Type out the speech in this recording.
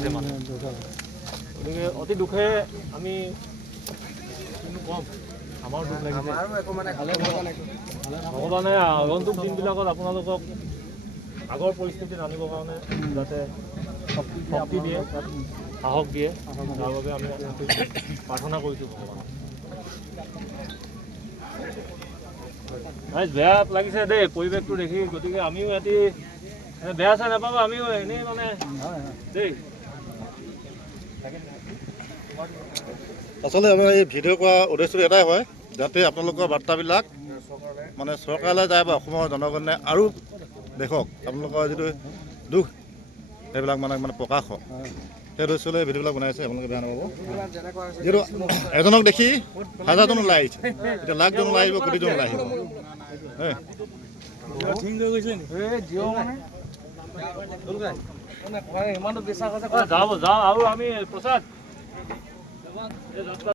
ৰাখিছে মানুহ গতিকে অতি দুখে আমি কিন্তু কম আমাৰো দুখ লাগিছে ভগৱানে আগন্তুক দিনবিলাকত আপোনালোকক আগৰ পৰিস্থিতি নানিবৰ কাৰণে যাতে শক্তি দিয়ে সাহস দিয়ে তাৰ বাবে আমি প্ৰাৰ্থনা কৰিছোঁ ভগৱানক বেয়া লাগিছে দেই পৰিৱেশটো দেখি গতিকে আমিও এটি বেয়া চাই নাপাব আমিও এনেই মানে দেই আচলতে আমাৰ এই ভিডিঅ' কৰা উদ্দেশ্যটো এটাই হয় যাতে আপোনালোকৰ বাৰ্তাবিলাক মানে চৰকাৰলৈ যায় বা অসমৰ জনগণে আৰু দেখক আপোনালোকৰ যিটো দুখ সেইবিলাক মানে প্ৰকাশ হয় সেই উদ্দেশ্যলৈ ভিডিঅ'বিলাক বনাইছে আপোনালোকে বেয়া নাপাব যিহেতু এজনক দেখি হাজাৰজন ওলাই আহিছে এতিয়া লাখজন ওলাই আহিব কোটিজন ওলাই আহিব যাওঁ আৰু আমি প্ৰসাদ